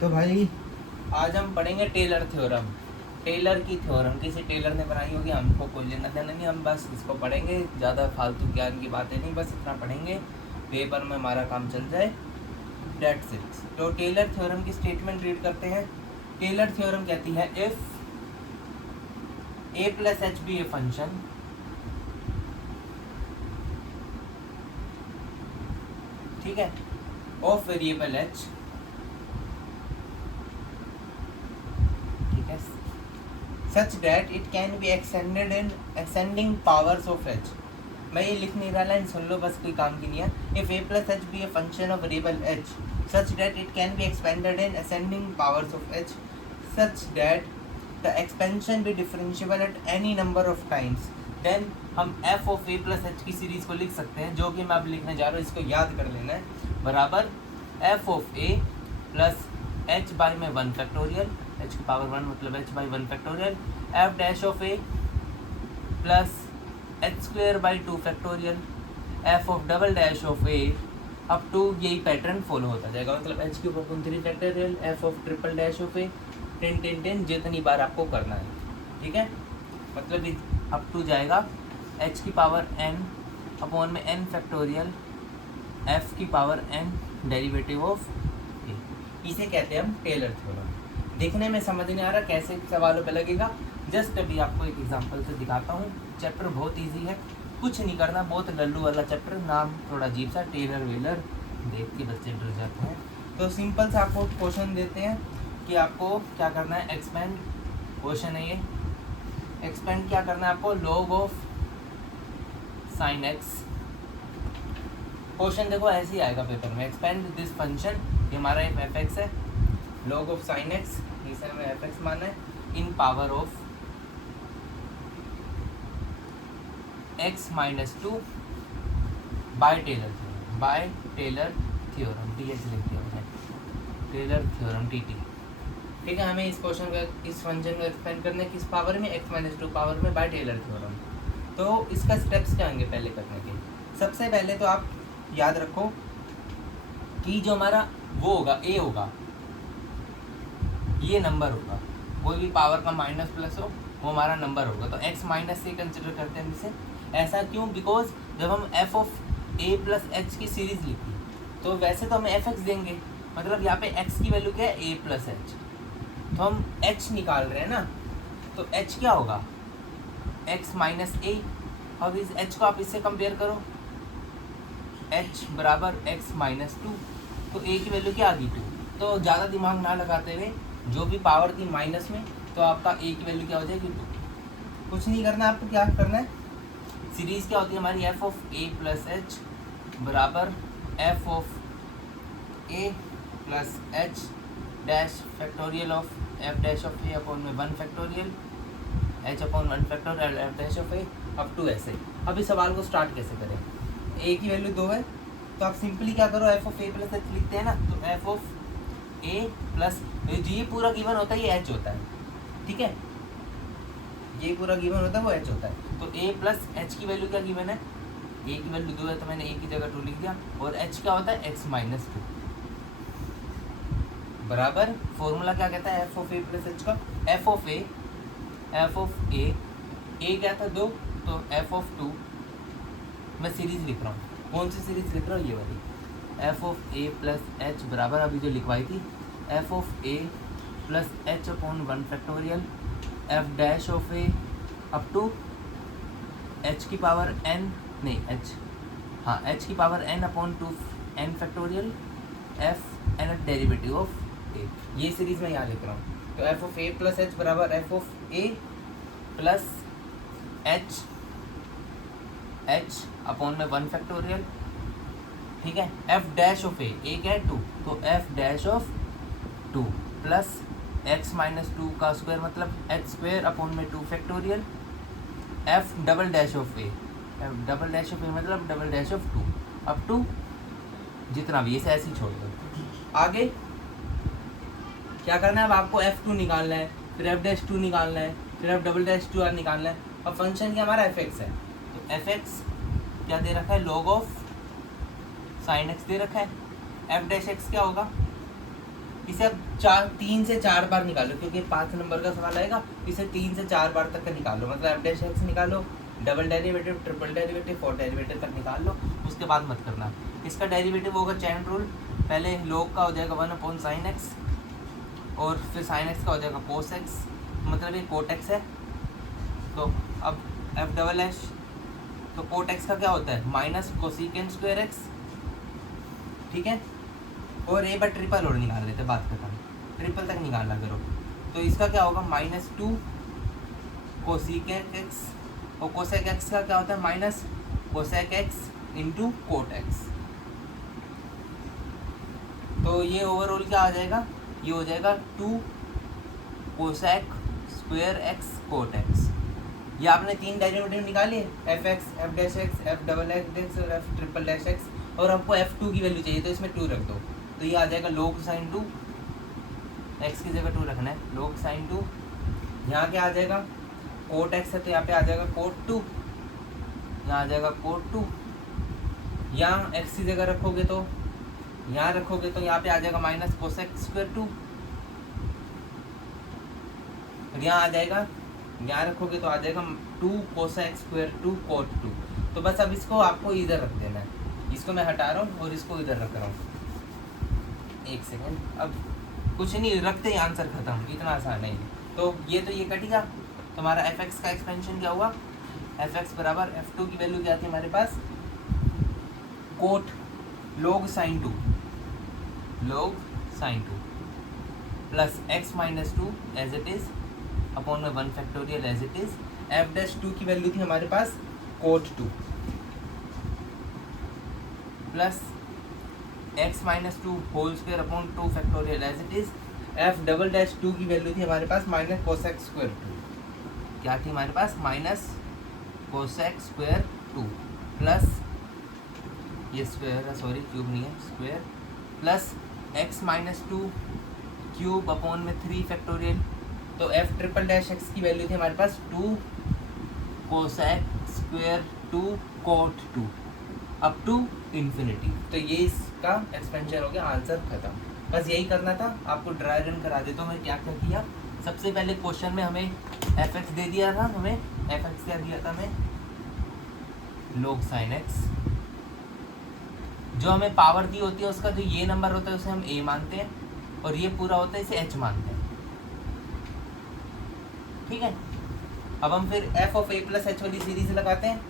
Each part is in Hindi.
तो भाई आज हम पढ़ेंगे टेलर थ्योरम। टेलर की थ्योरम किसी टेलर ने बनाई होगी, हमको कोई लेना देना नहीं, हम बस इसको पढ़ेंगे। ज़्यादा फालतू ज्ञान की बातें नहीं, बस इतना पढ़ेंगे, पेपर में हमारा काम चल जाए, डेट्स इट। तो टेलर थ्योरम की स्टेटमेंट रीड करते हैं। टेलर थ्योरम कहती है if a plus h be a function, ठीक है, ऑफ वेरिएबल एच, ठीक है, such that it can be extended in ascending powers of h. मैं ये लिख नहीं रहा, लाइन सुन लो, बस कोई काम की नहीं है। If a plus h be a function of variable h such that it can be expanded in ascending powers of h, such that the expansion be differentiable at any number of times, then हम f of a plus h की सीरीज को लिख सकते हैं, जो कि मैं अब लिखने जा रहा हूँ, इसको याद कर लेना है। बराबर f of a plus h by में 1 फैक्टोरियल, एच की पावर 1 मतलब h by 1 factorial, f dash of a plus h square by 2 factorial, f of double dash of a, up to यही पैटर्न फॉलो होता जाएगा। मतलब h cube upon 3 factorial, f of triple dash of a, 10 10 10 जितनी बार आपको करना है, ठीक है। मतलब अप टू जाएगा एच की पावर n अपॉन में n फैक्टोरियल, एफ की पावर n डेरिवेटिव ऑफ ए। इसे कहते हैं हम टेलर थ्योरम। देखने में समझ नहीं आ रहा कैसे सवालों पे लगेगा, जस्ट अभी आपको एक एग्जांपल से दिखाता हूँ। चैप्टर बहुत इजी है, कुछ नहीं करना, बहुत लल्लू वाला चैप्टर, नाम थोड़ा अजीब सा, टेलर वेलर, देख के बच्चे डर जाते हैं। तो सिंपल से आपको क्वेश्चन देते हैं कि आपको क्या करना है, एक्सपेंड, क्वेश्चन है ये, एक्सपेंड क्या करना है आपको, log of sine x. Question देखो ऐसे ही आएगा पेपर में, एक्सपेंड दिस फंक्शन, ये हमारा एफ एक्स है, लॉग ऑफ साइन एक्स, इसे हमें एफ एक्स माना है, in power of x minus 2 by Taylor theorem, by Taylor theorem, t h लिख दिया हमने, टेलर थ्योरम टी टी, ठीक है। हमें इस क्वेश्चन का, इस फंक्शन को एक्सपेंड करने किस पावर में, एक्स माइनस 2 पावर में बाय टेलर थ्योरम। तो इसका स्टेप्स क्या होंगे पहले करने के। सबसे पहले तो आप याद रखो कि जो हमारा वो होगा, ए होगा, ये नंबर होगा, कोई भी पावर का माइनस प्लस हो वो हमारा नंबर होगा, तो x माइनस से कंसिडर करते हैं इसे। ऐसा क्यों, बिकॉज जब हम f of a plus h की सीरीज लिखी तो वैसे तो हमें एफ एक्स देंगे, मतलब यहाँ पे x की वैल्यू क्या है, a प्लस एच, तो हम h निकाल रहे हैं ना, तो h क्या होगा, x माइनस ए। अब इस h को आप इससे कंपेयर करो, h बराबर x माइनस 2, तो a की वैल्यू क्या आ गई 2। तो ज़्यादा दिमाग ना लगाते हुए जो भी पावर थी माइनस में, तो आपका a की वैल्यू क्या हो जाएगी 2। कुछ नहीं करना, आपको क्या करना है, सीरीज़ क्या होती है हमारी, f of a plus h बराबर f ऑफ a प्लस एच dash factorial of f dash of a upon में 1 factorial, h upon 1 factorial f dash of a, up to ऐसे। अब इस सवाल को स्टार्ट कैसे करें, a की वैल्यू 2 है, तो आप सिंपली क्या करो, f of a plus H लिखते हैं ना, तो f ऑफ a प्लस, ये पूरा गिवन होता है, ये h होता है, ठीक है, ये पूरा गिवन होता है वो h होता है। तो a प्लस एच की वैल्यू क्या गिवन है, a की वैल्यू 2 है, तो मैंने a की जगह 2 लिख दिया, और h क्या होता है, x माइनस 2 बराबर, फॉर्मूला क्या कहता है f of a plus H का, f ऑफ a क्या था 2, तो f ऑफ 2, मैं सीरीज लिख रहा हूँ, कौन सी सीरीज लिख रहा हूँ, ये वाली, f of a plus h बराबर अभी जो लिखवाई थी, f of a plus h upon 1 factorial, f dash of a up to h की पावर n, नहीं h, हाँ h की power n upon 2 n factorial, f n derivative of a, ये सीरीज मैं यहाँ लिख रहा हूँ। तो f of a plus h बराबर f of a plus h upon में 1 फैक्टोरियल, ठीक है, f डैश ऑफ a क्या है 2, तो f dash of 2 plus x minus 2 का स्क्वायर मतलब h स्क्वायर अपॉन में 2 factorial, f double dash of a, f double dash of a मतलब double dash of 2 up to जितना भी, इसे ऐसे ही छोड़ दो। आगे क्या करना है, अब आपको f2 निकालना है, फिर f डैश 2 निकालना है, फिर f डबल डैश 2 निकालना है। अब फंक्शन क्या हमारा एफ एक्स है, तो एफ एक्स क्या दे रखा है, लॉग ऑफ साइन एक्स दे रखा है, एफ डैश एक्स क्या होगा, इसे अब 3 से 4 बार निकालो, क्योंकि 5 नंबर का सवाल आएगा, इसे 3 से 4 बार तक का निकालो, मतलब एफ डैश एक्स निकालो, double derivative, triple derivative, fourth derivative तक निकाल लो, उसके बाद मत करना। इसका डेरिवेटिव होगा चैन रूल, पहले log का हो जाएगा 1/sin x, और फिर sin x का हो जाएगा cos x, मतलब ये cot x है। तो अब एफ डबल एश, तो cot x का क्या होता है माइनस कोसिकेंट स्क्वायर एक्स, ठीक है। और ए बार ट्रिपल और निकाल लेते, बात खत्म, ट्रिपल तक निकालना करो। तो इसका क्या होगा -2 कोसिकेंट एक्स, और कोसेक एक्स का क्या होता है minus cosec x into cot x. तो ये ओवरऑल क्या आ जाएगा, ये हो जाएगा 2 cosec square x cot x. ये आपने 3 डेरिवेटिव निकाली है, f x, f dash x, f double x और एफ ट्रिपल डैश एक्स, और आपको f2 की वैल्यू चाहिए तो इसमें 2 रख दो, तो ये आ जाएगा log sin 2, x की जगह 2 रखना है, log sin 2। यहाँ क्या आ जाएगा कोट x है, तो यहाँ पे आ जाएगा कोट 2, यहाँ आ जाएगा कोट 2, यहाँ x की जगह रखोगे तो यहाँ रखोगे तो यहाँ पे आ जाएगा माइनस कोसेक स्क्वायर 2, और यहाँ आ जाएगा, यहाँ रखोगे तो आ जाएगा 2 कोसेक स्क्वायर 2 कोट 2। तो बस अब इसको आपको इधर रख देना है, इसको मैं हटा रहा हूँ और इसको इधर रख रहा हूँ। एक सेकेंड, अब कुछ नहीं, रखते ही आंसर खत्म, इतना आसान है। तो ये कटेगा, तुम्हारा एफ एक्स का एक्सपेंशन क्या हुआ, एफ एक्स बराबर f2 की वैल्यू क्या थी हमारे पास, quote log sin 2, log sin 2 plus x minus 2 as it is upon में 1 factorial as it is. F dash 2 की वैल्यू थी हमारे पास quote 2 plus x minus 2 whole square upon 2 factorial as it is. F double dash 2 की वैल्यू थी हमारे पास माइनस कोसेक स्क्वायर 2, क्या थी हमारे पास माइनस कोसेक स्क्वायर 2 प्लस ये स्क्वायर है, सॉरी क्यूब नहीं है, square plus x minus 2 cube upon में 3 फैक्टोरियल। तो एफ ट्रिपल डैश एक्स की वैल्यू थी हमारे पास 2 cosec square 2 cot 2 up to infinity. तो ये इसका एक्सपेंशन हो गया, आंसर खत्म। बस यही करना था, आपको ड्राई रन करा देता हूँ मैं क्या क्या किया। सबसे पहले क्वेश्चन में हमें एफ एक्स दे दिया था, हमें एफ एक्स क्या दिया था हमें log sin x, जो हमें पावर दी होती है उसका जो ये नंबर होता है उसे हम a मानते हैं, और ये पूरा होता है इसे h मानते हैं, ठीक है। अब हम फिर f of a plus H वाली सीरीज लगाते हैं,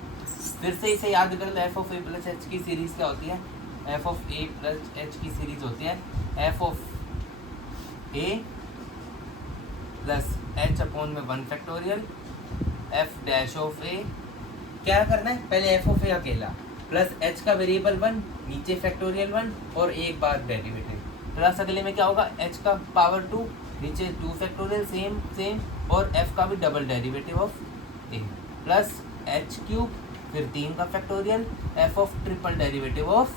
फिर से इसे याद कर लो। f of a plus h की सीरीज क्या होती है, f of a plus h की सीरीज होती है f of a plus h upon में 1 factorial f dash of a। क्या करना है, पहले f ऑफ a अकेला प्लस h का वेरिएबल 1, नीचे फैक्टोरियल 1 और एक बार डेरिवेटिव, प्लस अगले में क्या होगा h का पावर 2, नीचे 2 फैक्टोरियल सेम सेम, और f का भी double derivative of a plus h cube, फिर 3 का factorial f of triple derivative of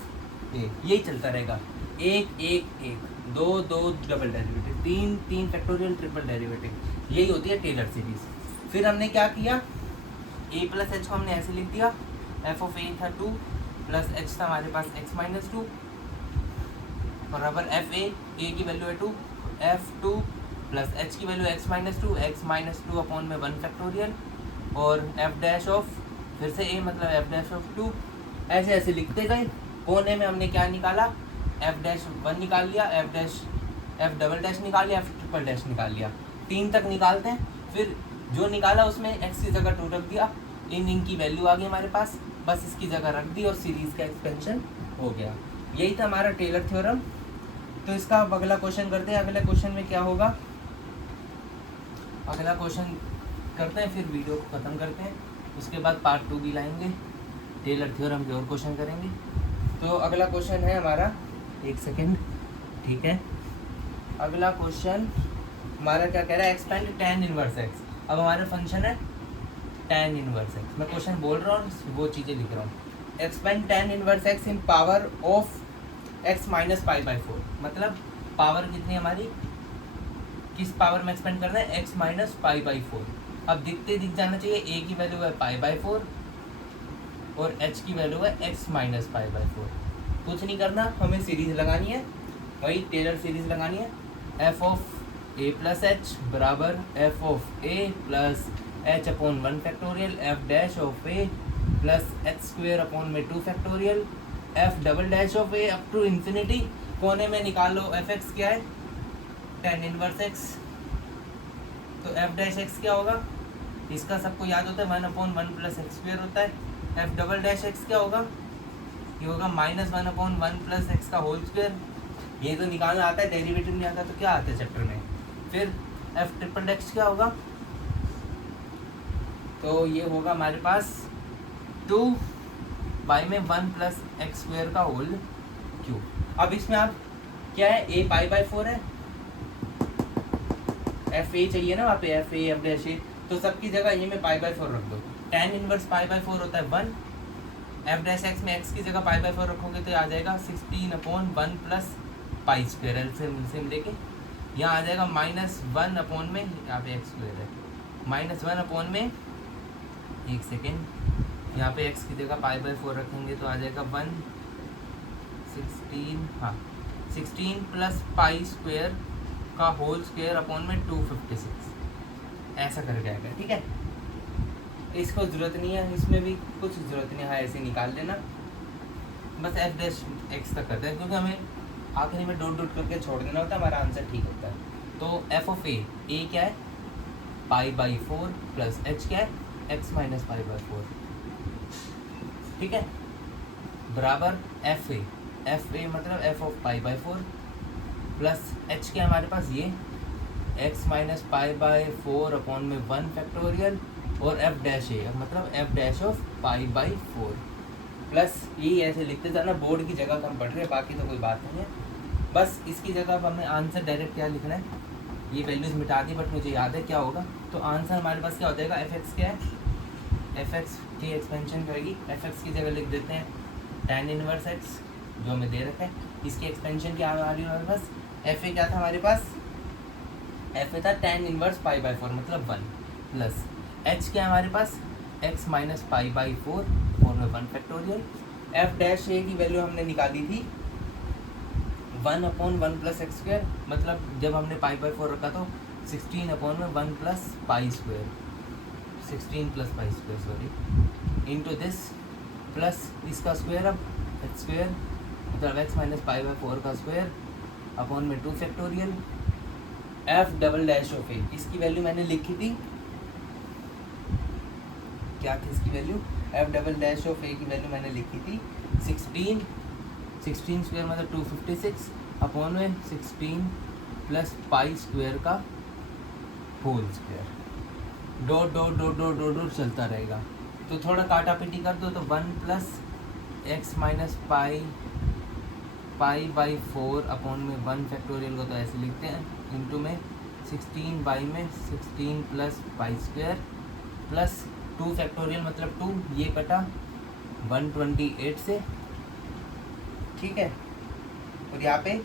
a। यही चलता रहेगा, 1 1 1 2 2 double derivative, 3 3 factorial triple derivative, यही होती है टेलर सीरीज। फिर हमने क्या किया, a प्लस एच को हमने ऐसे लिख दिया, f ऑफ a था 2 प्लस h था हमारे पास x माइनस 2 बराबर एफ a की वैल्यू है 2, f2 प्लस h की वैल्यू x माइनस 2 अपॉन में 1 फैक्टोरियल, और f डैश ऑफ फिर से a मतलब f डैश ऑफ 2, ऐसे ऐसे लिखते गए। कोने में हमने क्या निकाला, f डैश 1 निकाल लिया, f डबल डैश निकाल लिया, f ट्रिपल डैश निकाल लिया, 3 तक निकालते हैं। फिर जो निकाला उसमें x की जगह 2 रख दिया, इनकी वैल्यू आ गई हमारे पास, बस इसकी जगह रख दी और सीरीज का एक्सपेंशन हो गया। यही था हमारा टेलर थ्योरम। तो इसका अब अगला क्वेश्चन करते हैं। अगले क्वेश्चन में क्या होगा, अगला क्वेश्चन करते हैं, फिर वीडियो को ख़त्म करते हैं, उसके बाद पार्ट 2 भी लाएंगे, टेलर थ्योरम के और क्वेश्चन करेंगे। तो अगला क्वेश्चन है हमारा, एक सेकेंड, ठीक है। अगला क्वेश्चन हमारा क्या कह रहा है, एक्सपेंड tan इनवर्स x। अब हमारा फंक्शन है tan इनवर्स x, मैं क्वेश्चन बोल रहा हूँ वो चीज़ें लिख रहा हूँ। Expand tan inverse x in power of x minus पाई/4, मतलब पावर कितनी हमारी, किस पावर में एक्सपेंड करना है, x माइनस पाई/4। अब दिख जाना चाहिए, a की वैल्यू है पाई/4 और h की वैल्यू है x माइनस पाई/4। कुछ नहीं करना, हमें सीरीज लगानी है, वही टेलर सीरीज लगानी है। F of a plus h बराबर f of a plus h upon 1 factorial f dash of a plus h square upon में 2 factorial f double dash of a up to infinity. कोने में निकालो एफ एक्स क्या है, tan इनवर्स एक्स, तो एफ डैश एक्स क्या होगा, इसका सबको याद होता है 1/1 प्लस एक्स स्क्वेयर होता है। एफ डबल डैश एक्स क्या होगा, ये होगा -1/1 प्लस एक्स का होल स्क्वेयर। ये तो निकालना आता है, डेरिवेटिव नहीं आता तो क्या आता है चैप्टर में। फिर एफ ट्रिपल एक्स क्या होगा, तो ये होगा हमारे पास 2 बाई में 1 प्लस एक्स स्क्वेयर का होल क्यूब। अब इसमें आप क्या है, ए π/4 है, एफ ए चाहिए ना वहाँ पे, एफ ए एफ डैश ए, तो सबकी जगह ये में π/4 रख दो। tan इनवर्स π/4 होता है 1, एफ डैश एक्स में एक्स की जगह π/4 रखोगे तो आ जाएगा 16/1 प्लस पाई स्क्वेयर, एलसीएम लेके यहाँ आ जाएगा -1 में, यहाँ पे एक्स स्क्वेयर है, -1 में, एक सेकेंड, यहाँ पे x की जगह π/4 रखेंगे तो आ जाएगा 16 प्लस पाई स्क्वेयर का होल स्क्वेयर अपॉन में 256, ऐसा कर जाएगा। ठीक है, इसको ज़रूरत नहीं है, इसमें भी कुछ ज़रूरत नहीं है, ऐसे निकाल लेना, बस एफ डैश एक्स तक करते हैं क्योंकि हमें आखिरी में डॉट डॉट करके छोड़ देना होता है, हमारा आंसर ठीक होता है। तो एफ ऑफ ए क्या है π/4 प्लस एच क्या है x माइनस π/4, ठीक है, बराबर एफ ए मतलब एफ ऑफ π/4 प्लस एच क्या है हमारे पास, ये x माइनस π/4 अपॉन में 1 फैक्टोरियल और एफ डैश ए मतलब एफ डैश ऑफ π/4 प्लस यही ऐसे लिखते जाना, बोर्ड की जगह हम पढ़ रहे हैं, बाकी तो कोई बात नहीं है। बस इसकी जगह अब हमें आंसर डायरेक्ट क्या लिखना है, ये वैल्यूज मिटा दी बट मुझे याद है क्या होगा, तो आंसर हमारे पास क्या हो जाएगा, एफ एक्स क्या है, एफ एक्स की एक्सपेंशन करेगी, एफ एक्स की जगह लिख देते हैं tan इनवर्स एक्स जो हमें दे रखा है, इसकी एक्सपेंशन क्या आ रही है हमारे पास, एफ ए क्या था हमारे पास, एफ ए था tan इनवर्स π/4 मतलब 1 प्लस एच क्या है हमारे पास, x माइनस π/4 और में 1 फैक्टोरियल, एफ डैश ए की वैल्यू हमने निकाली थी 1/1 प्लस एक्स स्क्वेयर, मतलब जब हमने π/4 रखा तो 16/1 plus pi square, 16 plus pi square sorry, into this plus इसका स्क्वेयर, अब एक्स स्क्वेयर मतलब x माइनस π/4 का स्क्वेयर अपॉन में 2 factorial, f double dash of a, इसकी वैल्यू मैंने लिखी थी, क्या थी इसकी value, f double dash of a की वैल्यू मैंने लिखी थी 16 स्क्वेयर मतलब 256 अपॉन में 16 प्लस पाई स्क्वेयर का whole square, dot dot dot dot dot dot चलता रहेगा, तो थोड़ा काटा पीटी कर दो तो 1 प्लस एक्स माइनस π/4 अपॉन में 1 फैक्टोरियल को तो ऐसे लिखते हैं, इंटू में 16 बाई में 16 plus pi square plus 2 factorial मतलब 2, ये कटा 128 से, ठीक है, और यहाँ पे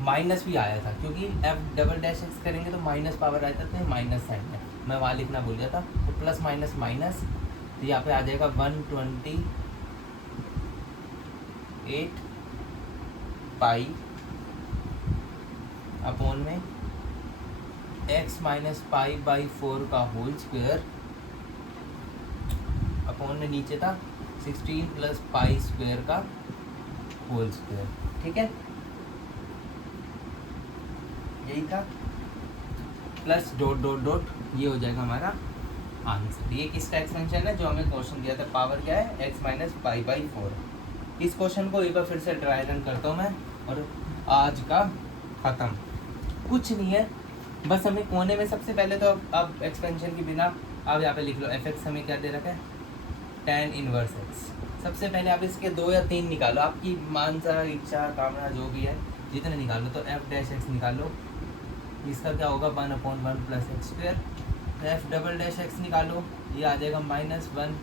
माइनस भी आया था क्योंकि एफ डबल डैश एक्स करेंगे तो माइनस पावर आया था, तो माइनस साइन है, मैं वहाँ लिखना भूल गया था, तो प्लस माइनस माइनस, तो यहाँ पे आ जाएगा 128 पाई अपॉन में x माइनस π/4 का होल स्क्वेयर अपॉन में नीचे था 16 प्लस पाई स्क्वेयर का होल स्क्वेयर, ठीक है, यही था, प्लस डॉट डॉट डॉट, ये हो जाएगा हमारा आंसर। ये किसका एक्सपेंशन है जो हमें क्वेश्चन दिया था, पावर क्या है x माइनस π/4। इस क्वेश्चन को एक बार फिर से ड्राई रन करता हूँ मैं, और आज का ख़त्म, कुछ नहीं है, बस हमें कोने में सबसे पहले तो अब एक्सपेंशन के बिना अब यहाँ पे लिख लो, एफ एक्स हमें क्या दे रखा है, tan इनवर्स एक्स। सबसे पहले आप इसके 2 या 3 निकालो, आपकी मानसा इच्छा कामना जो भी है जितने निकालो, तो एफ डैश एक्स निकालो, इसका क्या होगा 1/1 plus x square, F double dash x निकालो, ये आ जाएगा -1,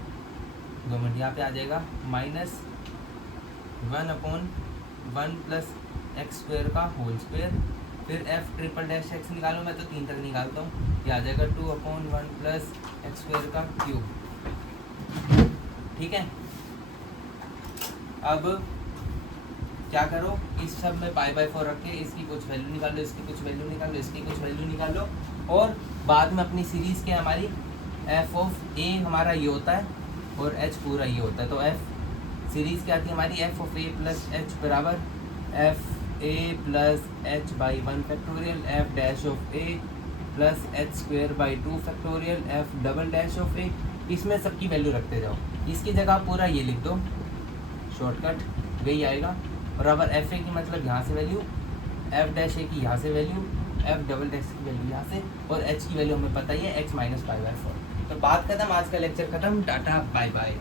2 मिनट, यहाँ पे आ जाएगा -1/1 प्लस एक्स स्क्वेयर का होल स्क्वेयर, फिर एफ ट्रिपल डैश एक्स निकालो, मैं तो 3 तक निकालता हूँ, ये आ जाएगा 2/1 प्लस एक्स स्क्वेयर का क्यूब, ठीक है। अब क्या करो, इस सब में पाई बाय 4 रख के इसकी कुछ वैल्यू निकालो, इसकी कुछ वैल्यू निकालो, इसकी कुछ वैल्यू निकालो, और बाद में अपनी सीरीज़ के हमारी एफ ऑफ ए हमारा ये होता है और एच पूरा ये होता है। तो एफ सीरीज़ क्या आती है हमारी, f of a plus h बराबर f a plus h by 1 factorial f dash of a plus h square by 2 factorial f double dash of a. इसमें सबकी वैल्यू रखते जाओ, इसकी जगह पूरा ये लिख दो, शॉर्टकट वही आएगा। बराबर एफ ए की मतलब यहाँ से वैल्यू, एफ डैश ए की यहाँ से वैल्यू, एफ डबल डैश की वैल्यू यहाँ से, और एच की वैल्यू हमें पता ही है x माइनस पाई बाय 4। तो बात खत्म, आज का लेक्चर खत्म, टाटा बाय बाय।